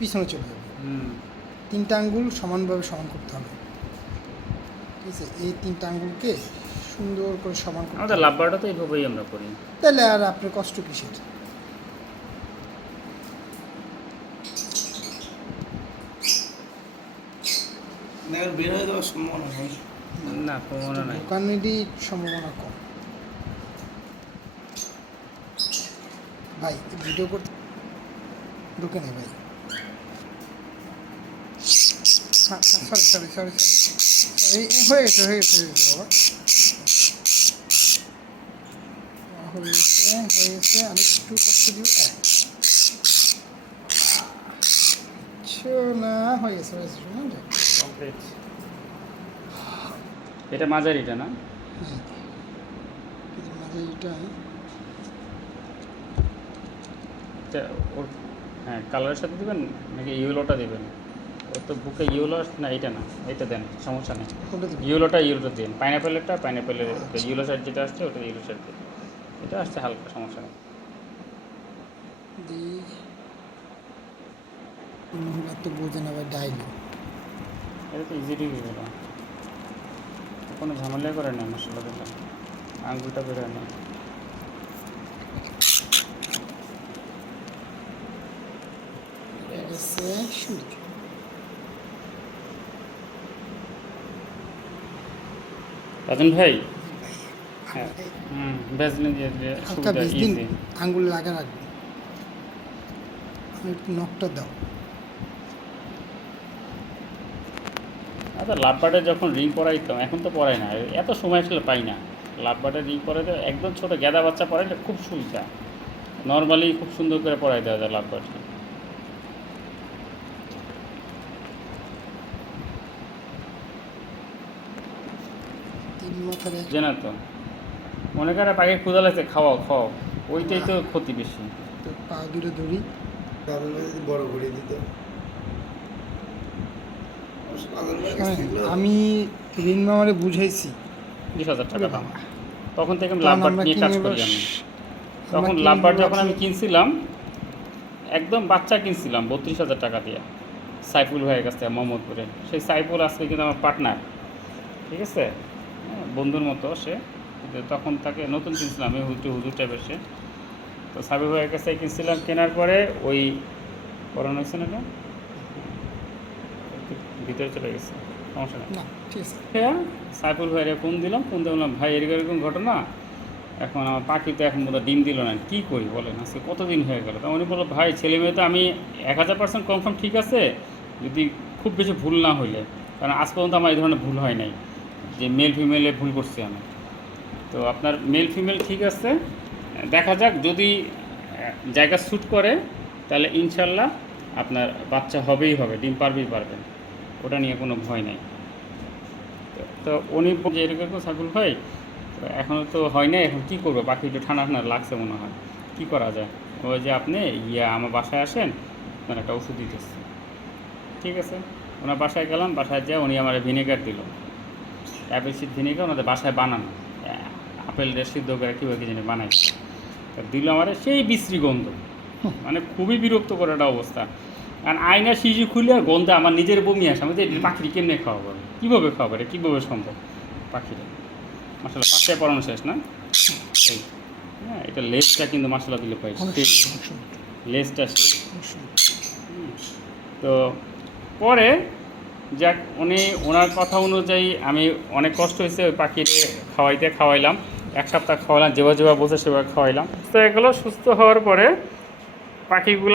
পিছনে চলে যাবে। হুম। তিনটা আঙ্গুল সমানভাবে সমান করতে হবে। ঠিক আছে? এই তিনটা আঙ্গুলকে সুন্দর করে সমান করতে আমাদের হবে। লাভবারটা তো এইভাবেই আমরা করি। তাহলে আর আপনার কষ্ট কিসের? দেখেন বের হয়ে যাওয়ার সম্ভাবনা নেই। না প্রমাণও নাই। দোকানেরই সম্ভাবনা কম। ভাই ভিডিও করতে ঢুকে নেই ভাই। সরি সরি সরি সরি হয়ে গেছে হয়ে গেছে হয়ে গেছে বাবা। হয়ে গেছে হয়ে গেছে আমি একটু কষ্ট দিব আচ্ছা না হয়ে গেছে হয়ে গেছে কমপ্লিট এটা মাঝারিটা না? এর মাঝে এটা এটা ওর হ্যাঁ কালারের সাথে দেবেন নাকি ইয়েলোটা দেবেন? তো বুকে ইয়েলো না এটা না এটা দেন সমস্যা নেই। ইয়েলোটা ইয়েলোটা দিন পাইনাপেলেরটা পাইনাপেলের ইয়েলো শার্ট যেটা আসছে ওটা ইয়েলো শার্ট দিন। এটা আসছে হালকা সমস্যা নেই। তো বোঝে না ভাই ডাইলি। এটা তো ইজিলি গেল কোনো ঝামেলা করে না মশলা দিলে আঙুলটা বেরোয় না। গেছে রাজন ভাই? হ্যাঁ। হুম ভ্যাসলিন দিয়ে দিয়ে সুবিধা ইজি আঙ্গুল লাগা রাখবে একটু নখটা দাও। আচ্ছা লাভবার্ডে যখন রিং পরাইতাম এখন তো পরাই না। এত সময় আসলে পাই না। লাভবার্ডে রিং পরাইতে একদম ছোট গেদা বাচ্চা পরাইলে খুব সুবিধা। নর্মালি খুব সুন্দর করে পরাই দেওয়া যায় লাভবার্ডকে। জানা তো। মনে করে পাখির ক্ষুদা লাগছে খাওয়াও খাওয়াও। ওইটাই তো ক্ষতি বেশি। তো পা দুটো ধরি। বড় করে দিত। আমি রিন মামারে বুঝাইছি। বিশ হাজার টাকা। দাম তখন থেকে আমি লাভবার্ড নিয়ে কাজ করি আমি। তখন লাভবার্ড যখন আমি কিনছিলাম একদম বাচ্চা কিনছিলাম বত্রিশ হাজার টাকা দিয়ে। সাইফুল ভাইয়ের কাছ থেকে মোহাম্মদপুরে। সেই সাইফুল আজকে কিন্তু আমার পার্টনার ঠিক আছে? বন্ধুর মতো সে। তখন তাকে নতুন কিনছিলাম এই হুজুর হুজুর টাইপের সে। তো সাইফুল ভাইয়ের কাছে কিনছিলাম কেনার পরে ওই করানো হয়েছে না ভিতরে চলে গেছে সমস্যা নেই। না ঠিক হ্যাঁ সাইফুল ভাইয়ের ফোন দিলাম ফোন দিলাম ভাই এরকম এরকম ঘটনা? এখন আমার পাখি তো এখন বোধহয় ডিম দিল না কী করি বলেন? আজকে কতদিন হয়ে গেল? তা উনি বলল ভাই ছেলে মেয়ে তো আমি এক হাজার পার্সেন্ট কনফার্ম ঠিক আছে যদি খুব বেশি ভুল না হইলে কারণ আজ পর্যন্ত আমার এই ধরনের ভুল হয় নাই। যে মেল ফিমেলে ভুল করছি আমি। তো আপনার মেল ফিমেল ঠিক আছে। দেখা যাক যদি জায়গা শ্যুট করে, তাহলে ইনশাল্লাহ আপনার বাচ্চা হবেই হবে, ডিম পারবেই পারবেন। ওটা নিয়ে কোনো ভয় নেই। তো- উনি যে এরকম ভাই তো এখনও তো হয় না এখন কী করব? পাখি একটু ঠান্ডা ঠান্ডা লাগছে মনে হয়। কী করা যায়? ওই যে আপনি, ইয়া, আমার বাসায় আসেন, আপনার একটা ওষুধ দিতেছে। ঠিক আছে? ওনার বাসায় গেলাম, বাসায় যেয়ে উনি আমার ভিনেগার দিল। অ্যাপেল সিড ভিনেগার ওনাদের বাসায় বানানো। আপেল সিদ্ধ করে কীভাবে কি জানি বানাই। তা দিল আমার সেই বিশ্রী গন্ধ। মানে খুবই বিরক্ত করে একটা অবস্থা। কারণ আয়না শিশু খুলে আর গন্ধে আমার নিজের বমি আসে। আমি যে পাখির কেমনে খাওয়াবো? কীভাবে খাওয়াবো এটা কীভাবে সম্ভব? পাখিরা মশলা পাখিয়া পড়ানো শেষ না? এই। হ্যাঁ এটা লেজটা কিন্তু মশলা দিলে পাই সেই সেই। সুন্দর। তো পরে যাক, উনি ওনার কথা অনুযায়ী আমি অনেক কষ্ট হয়েছে ওই পাখিরে খাওয়াইতে, খাওয়াইলাম। এক সপ্তাহ খাওয়ালাম, যেভাবে যেভাবে বসে সেভাবে খাওয়াইলাম। তো এগুলো সুস্থ হওয়ার পরে পাখিগুলো